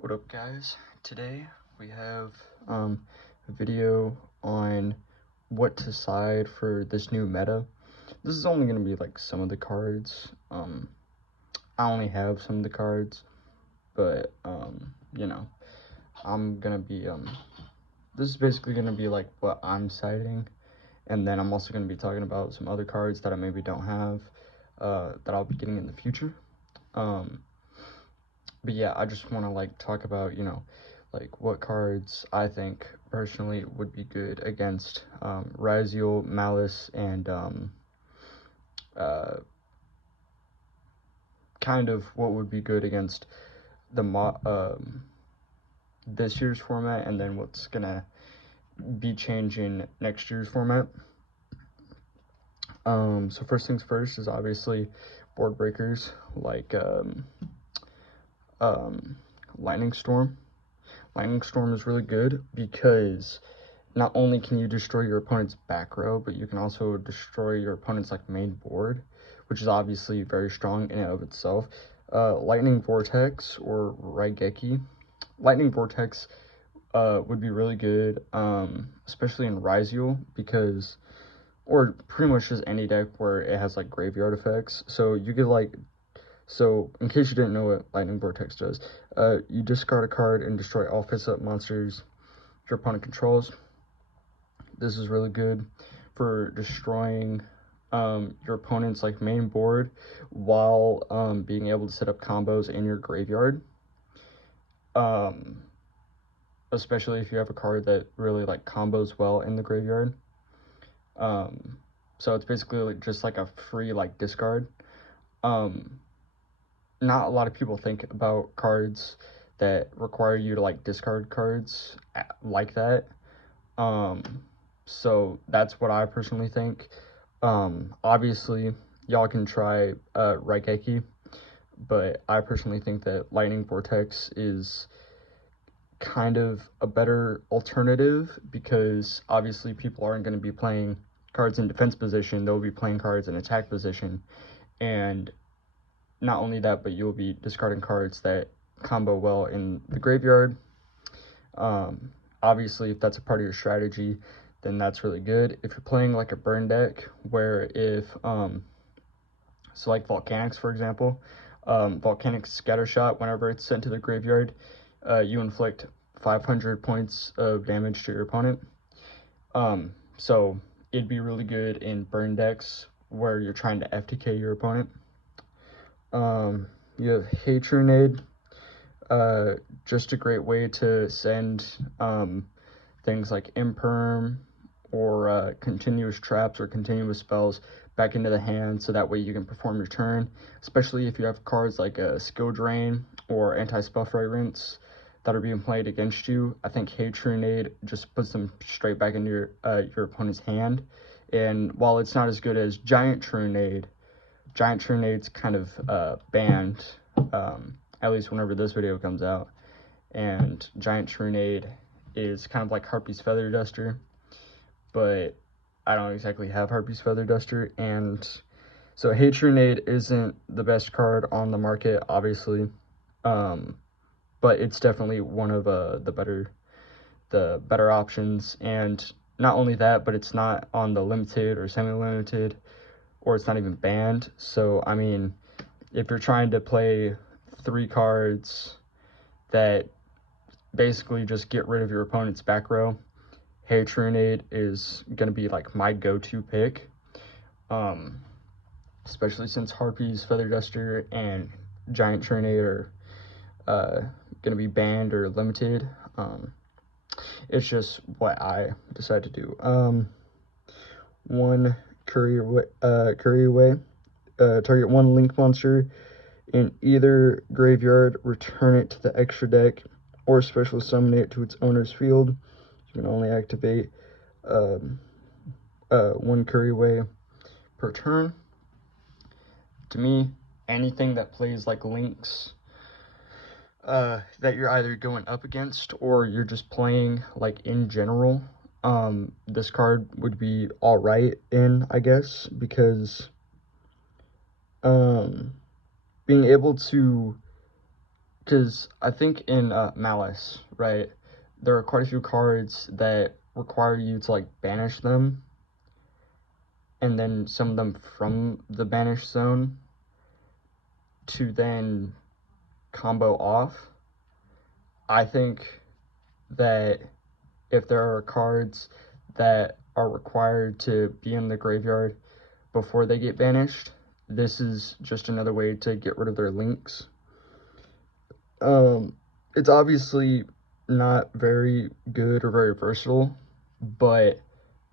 What up, guys? Today we have a video on what to side for this new meta. This is only going to be like some of the cards. I only have some of the cards, but you know, I'm gonna be this is basically gonna be like what I'm siding, and then I'm also gonna be talking about some other cards that I maybe don't have that I'll be getting in the future. But yeah, I just want to like talk about, like what cards I think personally would be good against Raziel, Malice, and uh, kind of what would be good against the this year's format, and then what's gonna be changing next year's format. So first things first is obviously board breakers like um, Lightning Storm. Lightning Storm is really good because not only can you destroy your opponent's back row, but you can also destroy your opponent's like main board, which is obviously very strong in and of itself. Lightning Vortex or Raigeki. Lightning Vortex would be really good, especially in Raziel, because, or pretty much just any deck where it has like graveyard effects. So you could like, so in case you didn't know what Lightning Vortex does, you discard a card and destroy all face-up monsters your opponent controls. This is really good for destroying your opponent's like main board while being able to set up combos in your graveyard. Especially if you have a card that really like combos well in the graveyard. So it's basically just like a free like discard. Not a lot of people think about cards that require you to like discard cards like that. So that's what I personally think. Obviously, y'all can try Raigeki, but I personally think that Lightning Vortex is kind of a better alternative because obviously people aren't going to be playing cards in defense position, they'll be playing cards in attack position, and not only that, but you'll be discarding cards that combo well in the graveyard. Obviously, if that's a part of your strategy, then that's really good. If you're playing like a burn deck, where if so like Volcanics, for example, Volcanic Scattershot, whenever it's sent to the graveyard, you inflict 500 points of damage to your opponent. So it'd be really good in burn decks where you're trying to FTK your opponent. You have Hatronade, just a great way to send things like Imperm or continuous traps or continuous spells back into the hand, so that way you can perform your turn, especially if you have cards like a Skill Drain or Anti-Spell Fragrance that are being played against you. I think Hatronade just puts them straight back into your opponent's hand, and while it's not as good as Giant Tronade's kind of banned, at least whenever this video comes out, and Giant Tronade is kind of like Harpy's Feather Duster, but I don't exactly have Harpy's Feather Duster, and so Hatronade isn't the best card on the market, obviously, but it's definitely one of the better options, and not only that, but it's not on the limited or semi-limited, or it's not even banned. So I mean, if you're trying to play 3 cards that basically just get rid of your opponent's back row, Hatronade is going to be like my go-to pick, especially since Harpy's Feather Duster and Giant Tronade are going to be banned or limited. It's just what I decided to do. One Courier Way, target 1 link monster in either graveyard, return it to the extra deck, or special summon it to its owner's field. You can only activate 1 Courier Way per turn. To me, anything that plays like links that you're either going up against or you're just playing like in general, this card would be alright in, I guess, because being able to because I think in Malice, right, there are quite a few cards that require you to like banish them, and then some of them from the banish zone to then combo off. I think that if there are cards that are required to be in the graveyard before they get banished, this is just another way to get rid of their links. It's obviously not very good or very versatile, but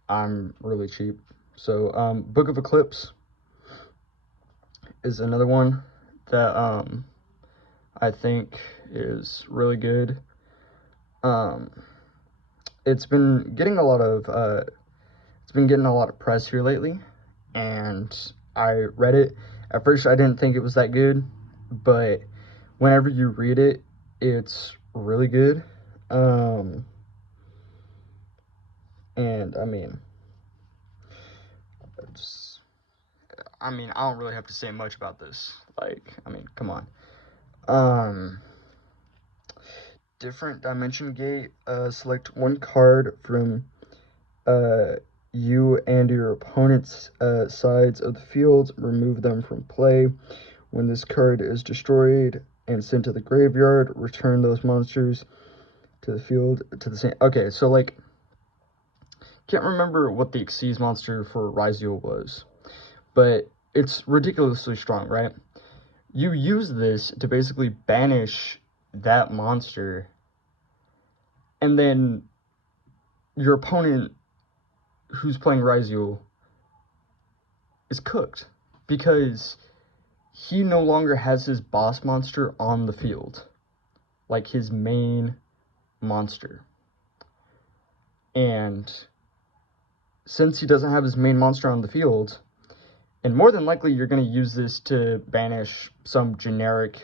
I'm really cheap. So Book of Eclipse is another one that I think is really good. It's been getting a lot of press here lately, and I read it. At first, I didn't think it was that good, but whenever you read it, it's really good. And I mean, I don't really have to say much about this. Like, I mean, come on. Different dimension gate. Select one card from you and your opponent's sides of the field. Remove them from play. When this card is destroyed and sent to the graveyard, return those monsters to the field to the same. Okay, so like, can't remember what the Xyz monster for Ryziel was, but it's ridiculously strong, right? You use this to basically banish that monster, and then your opponent who's playing Ryziel is cooked because he no longer has his boss monster on the field, like his main monster. And since he doesn't have his main monster on the field, and more than likely you're going to use this to banish some generic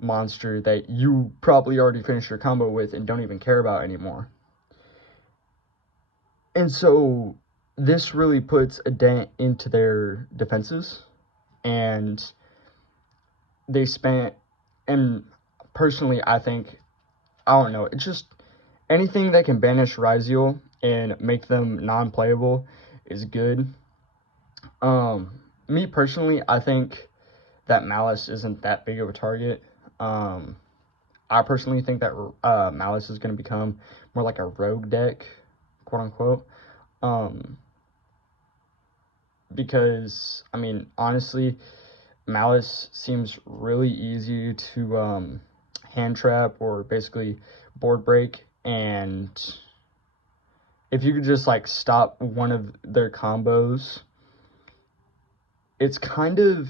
monster that you probably already finished your combo with and don't even care about anymore. And so this really puts a dent into their defenses, and they spent, and personally I think, I don't know, it's just anything that can banish Ryziel and make them non-playable is good. Me personally, I think that Malice isn't that big of a target. I personally think that Malice is going to become more like a rogue deck, quote unquote. Because, I mean, honestly, Malice seems really easy to hand trap or basically board break, and if you could just like stop one of their combos, it's kind of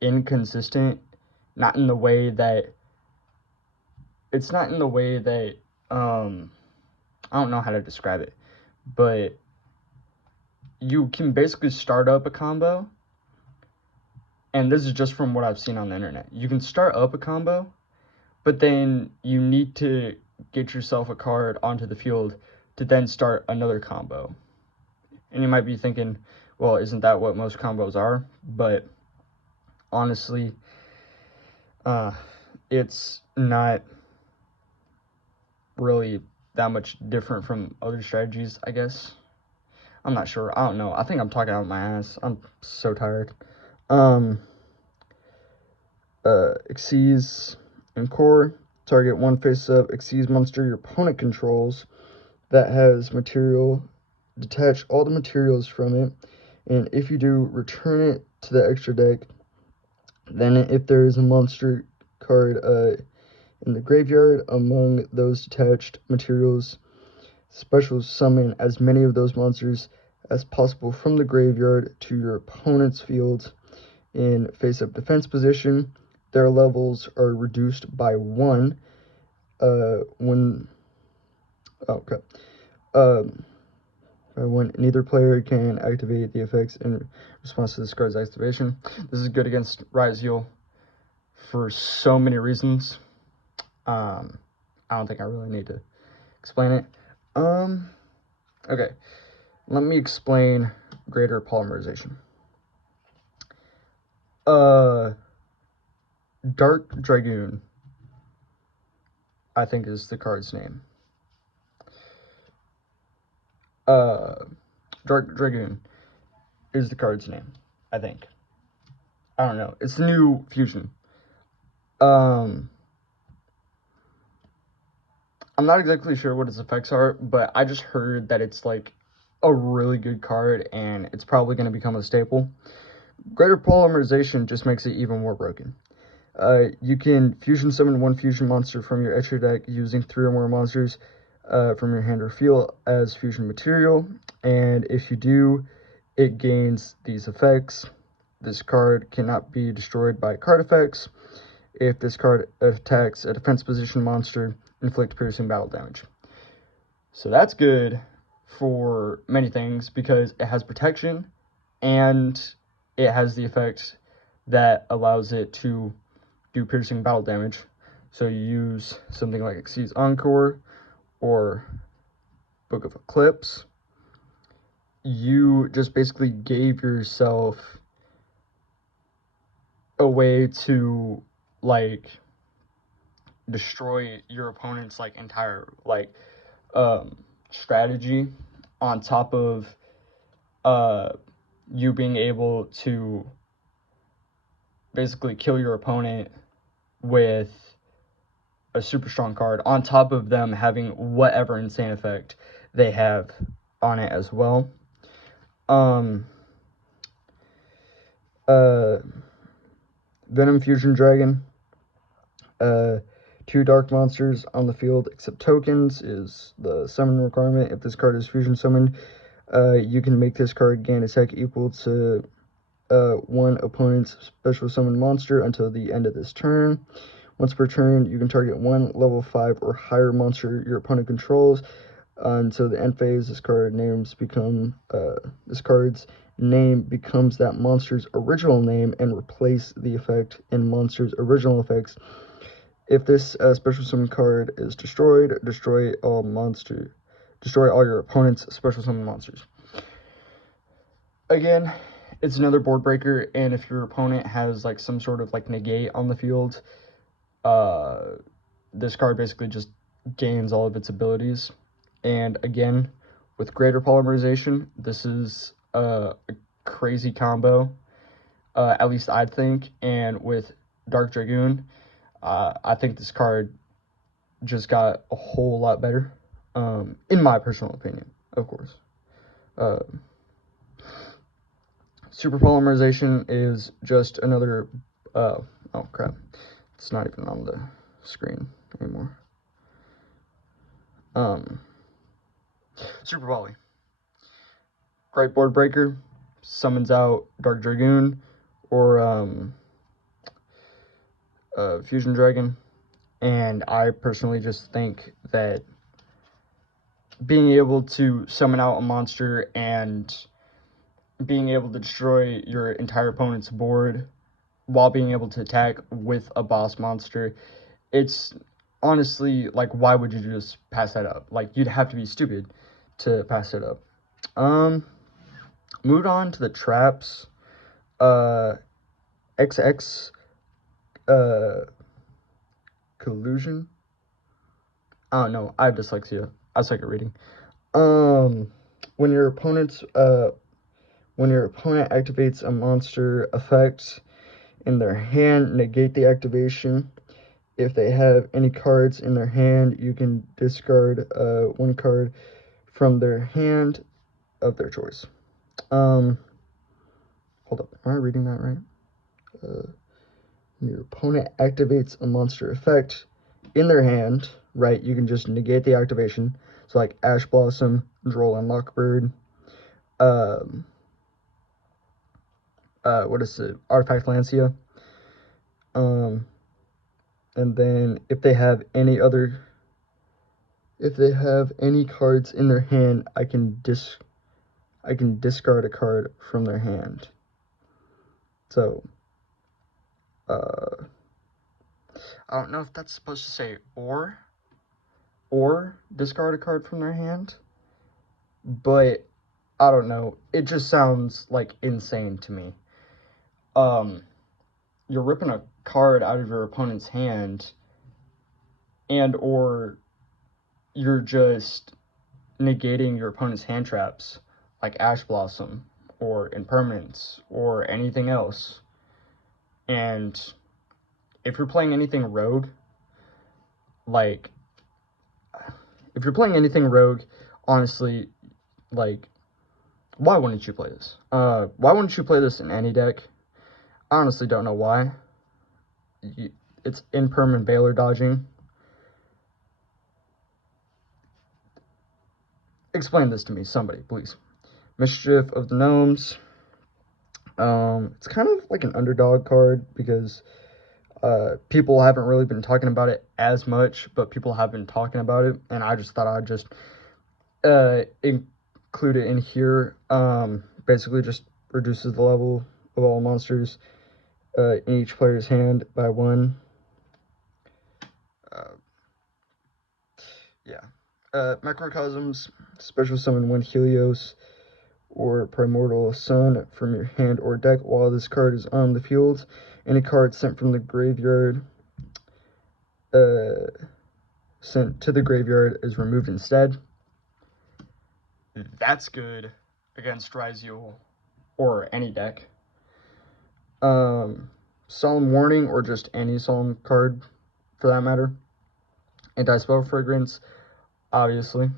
inconsistent, not in the way that it's not in the way that I don't know how to describe it, but you can basically start up a combo, and this is just from what I've seen on the internet. You can start up a combo, but then you need to get yourself a card onto the field to then start another combo. And you might be thinking, well, isn't that what most combos are? But honestly, it's not really that much different from other strategies, I guess. I'm not sure. I don't know. I think I'm talking out my ass. I'm so tired. Xyz and core. Target one face-up Xyz monster your opponent controls that has material. Detach all the materials from it, and if you do, return it to the extra deck. Then if there is a monster card in the graveyard among those detached materials, special summon as many of those monsters as possible from the graveyard to your opponent's field in face-up defense position. Their levels are reduced by 1 when neither player can activate the effects in response to this card's activation. This is good against Ryziel for so many reasons. I don't think I really need to explain it. Okay, let me explain greater polymerization. Dark Dragoon I think, is the card's name. Dark Dragoon is the card's name, I think. I don't know. It's the new fusion. I'm not exactly sure what its effects are, but I just heard that it's like a really good card and it's probably going to become a staple. Greater polymerization just makes it even more broken. You can fusion summon one fusion monster from your extra deck using 3 or more monsters from your hand or field as fusion material, and if you do, it gains these effects. This card cannot be destroyed by card effects. If this card attacks a defense position monster, inflict piercing battle damage. So that's good for many things because it has protection and it has the effect that allows it to do piercing battle damage. So you use something like Xyz Encore or Book of Eclipse. You just basically gave yourself a way to like destroy your opponent's like entire like strategy on top of you being able to basically kill your opponent with a super strong card on top of them having whatever insane effect they have on it as well. Venom Fusion Dragon. 2 dark monsters on the field except tokens is the summon requirement. If this card is fusion summoned, you can make this card gain attack equal to one opponent's special summon monster until the end of this turn. Once per turn, you can target one level 5 or higher monster your opponent controls until the end phase. This card's name becomes that monster's original name and replace the effect in monster's original effects. If this special summon card is destroyed, destroy all your opponent's special summon monsters. Again, it's another board breaker, and if your opponent has like some sort of like negate on the field, this card basically just gains all of its abilities. And again, with greater polymerization, this is a crazy combo, at least I think. And with Dark Dragoon, I think this card just got a whole lot better, in my personal opinion, of course. Super polymerization is just another, oh crap, it's not even on the screen anymore. Super Poly. Great board breaker, summons out Dark Dragoon or Fusion Dragon, and I personally just think that being able to summon out a monster and being able to destroy your entire opponent's board while being able to attack with a boss monster, it's honestly like, why would you just pass that up? Like, you'd have to be stupid to pass it up. Moved on to the traps. XX collusion. I don't know, I have dyslexia. I suck at reading. When your opponent activates a monster effect in their hand, negate the activation. If they have any cards in their hand, you can discard one card from their hand of their choice. Hold up, am I reading that right? When your opponent activates a monster effect in their hand, right, you can just negate the activation. So like Ash Blossom, Droll, and Lockbird. What is it? Artifact Lancia. And then if they have any cards in their hand, I can discard a card from their hand. So I don't know if that's supposed to say or discard a card from their hand, but I don't know. It just sounds like insane to me. You're ripping a card out of your opponent's hand and or you're just negating your opponent's hand traps like Ash Blossom or Impermanence or anything else. And if you're playing anything rogue, like, if you're playing anything rogue, honestly, like, why wouldn't you play this? Why wouldn't you play this in any deck? I honestly don't know why. It's impermanent Baylor dodging. Explain this to me, somebody, please. Mischief of the Gnomes. It's kind of like an underdog card because people haven't really been talking about it as much, but people have been talking about it, and I just thought I'd just include it in here. Basically just reduces the level of all monsters in each player's hand by 1. Yeah. Macrocosms, special summon 1 Helios or Primordial Sun from your hand or deck while this card is on the field. Any card sent from the graveyard sent to the graveyard is removed instead. That's good against Ryziel or any deck. Solemn Warning, or just any Solemn card for that matter. Anti-Spell Fragrance, obviously.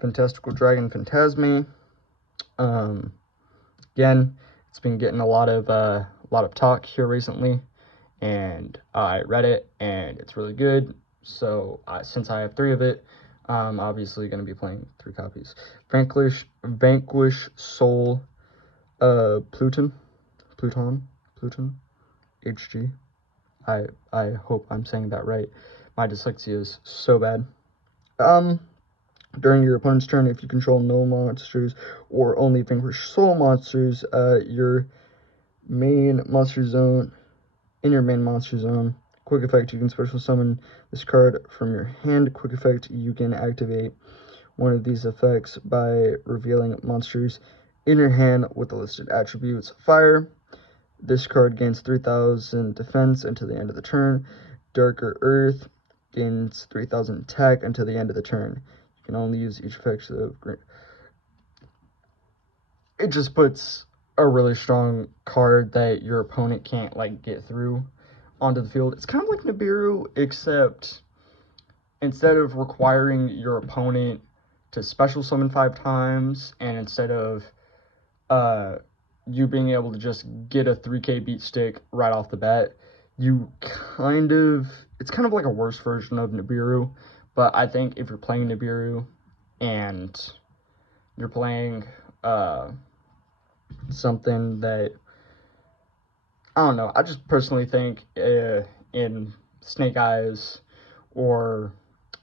Fantastical Dragon Phantasme. Again, it's been getting a lot of talk here recently, and I read it, and it's really good. So since I have 3 of it, I'm obviously going to be playing 3 copies. Vanquish Soul, Pluton, HG. I hope I'm saying that right. My dyslexia is so bad. During your opponent's turn, if you control no monsters or only vanquish soul monsters, your main monster zone, in your main monster zone, quick effect, you can special summon this card from your hand. Quick effect, you can activate one of these effects by revealing monsters in your hand with the listed attributes. Fire, this card gains 3000 defense until the end of the turn. Darker Earth gains 3000 attack until the end of the turn. You can only use each effect of green. It just puts a really strong card that your opponent can't like get through onto the field. It's kind of like Nibiru, except instead of requiring your opponent to special summon 5 times, and instead of you being able to just get a 3k beat stick right off the bat, it's kind of like a worse version of Nibiru. But I think if you're playing Nibiru and you're playing something that, I don't know, I just personally think in Snake Eyes or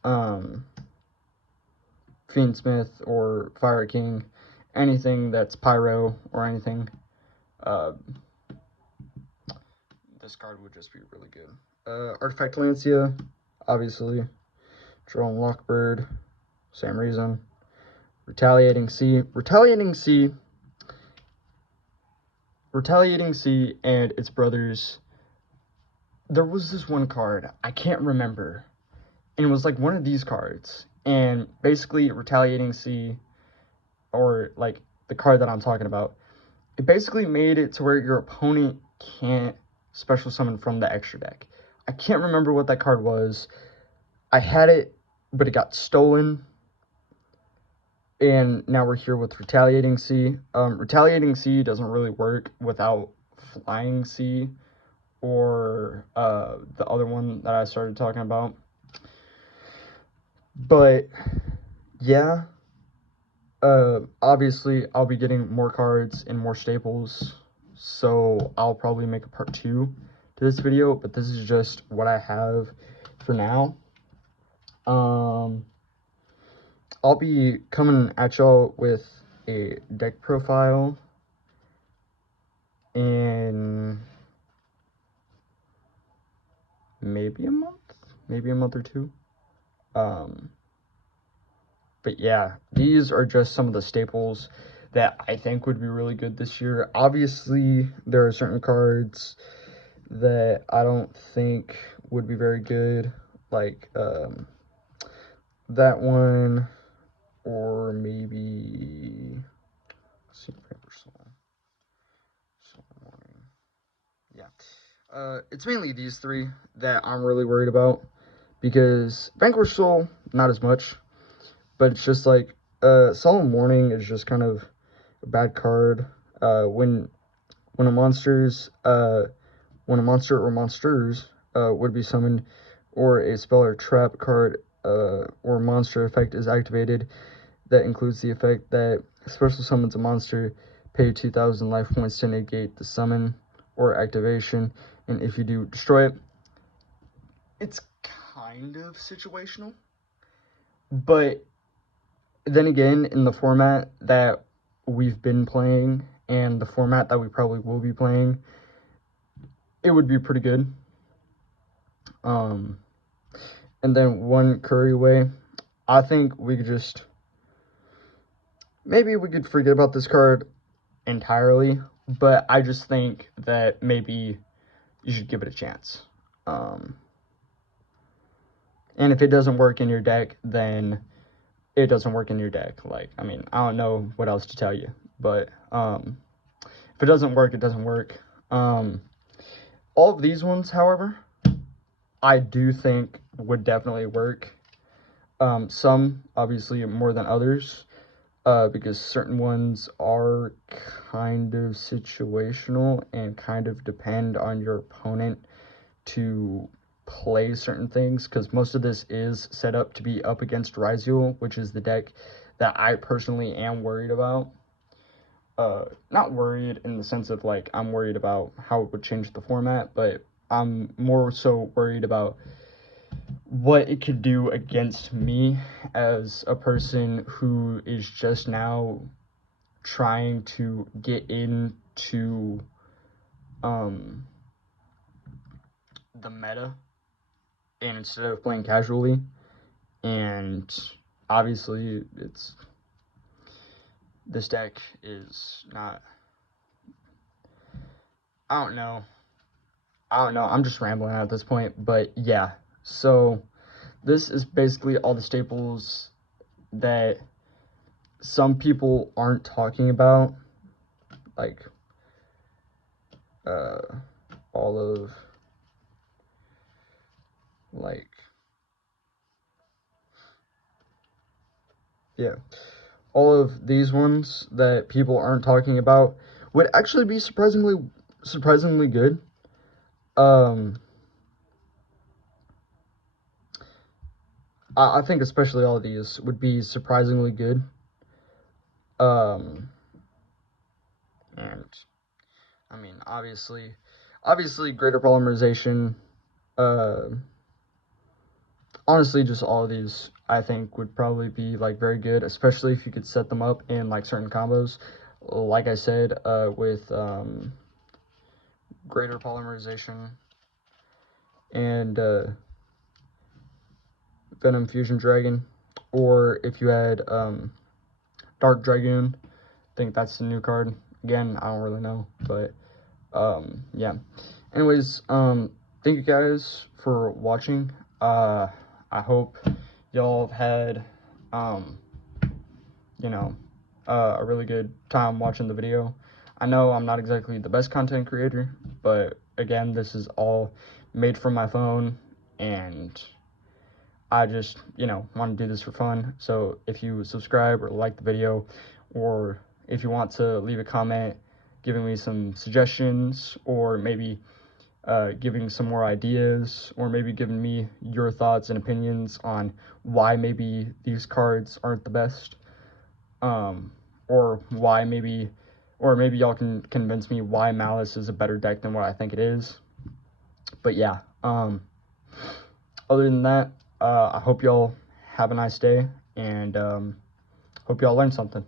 Fiendsmith or Fire King, anything that's Pyro or anything, this card would just be really good. Artifact Lancia, obviously. Drone Lockbird, same reason. Retaliating Sea and its brothers. There was this one card, I can't remember, and it was like one of these cards, and basically Retaliating Sea, or like the card that I'm talking about, it basically made it to where your opponent can't special summon from the extra deck. I can't remember what that card was. I had it, but it got stolen, and now we're here with Retaliating Sea. Retaliating Sea doesn't really work without Flying Sea, or the other one that I started talking about. But yeah, obviously I'll be getting more cards and more staples, so I'll probably make a part 2 to this video, but this is just what I have for now. I'll be coming at y'all with a deck profile in maybe a month or 2. But yeah, these are just some of the staples that I think would be really good this year. Obviously, there are certain cards that I don't think would be very good, like that one, or maybe, let's see, Paper Soul Morning. Yeah. It's mainly these three that I'm really worried about, because Vanquish Soul, not as much, but it's just like, Solemn Warning is just kind of a bad card. When a monster's, when a monster or monsters, would be summoned, or a spell or trap card, or monster effect is activated, that includes the effect that special summons a monster, pay 2,000 life points to negate the summon or activation, and if you do, destroy it. It's kind of situational, but then again, in the format that we've been playing and the format that we probably will be playing, it would be pretty good. And then one Curry way, I think we could just, maybe we could forget about this card entirely, but I just think that maybe you should give it a chance. And if it doesn't work in your deck, then it doesn't work in your deck. Like, I mean, I don't know what else to tell you, but if it doesn't work, it doesn't work. All of these ones, however, I do think would definitely work. Some, obviously, more than others, because certain ones are kind of situational and kind of depend on your opponent to play certain things, because most of this is set up to be up against Ryziel, which is the deck that I personally am worried about. Not worried in the sense of, like, I'm worried about how it would change the format, but I'm more so worried about what it could do against me as a person who is just now trying to get into the meta, and instead of playing casually. And obviously this deck is not, I don't know, I'm just rambling at this point, but yeah. So this is basically all the staples that some people aren't talking about, like all of, like, yeah, all of these ones that people aren't talking about would actually be surprisingly good. I think especially all of these would be surprisingly good. And I mean, obviously greater polymerization, honestly, just all of these I think would probably be, like, very good, especially if you could set them up in, like, certain combos. Like I said, with greater polymerization and Venom Fusion Dragon, or if you had Dark Dragoon. I think that's the new card. Again, I don't really know, but yeah. Anyways, thank you guys for watching. I hope y'all have had you know, a really good time watching the video. I know I'm not exactly the best content creator, but again, this is all made from my phone, and I just, want to do this for fun. So if you subscribe or like the video, or if you want to leave a comment giving me some suggestions, or maybe giving some more ideas, or maybe giving me your thoughts and opinions on why maybe these cards aren't the best, or why maybe, or maybe y'all can convince me why Malice is a better deck than what I think it is. But yeah, other than that, I hope y'all have a nice day, and hope y'all learned something.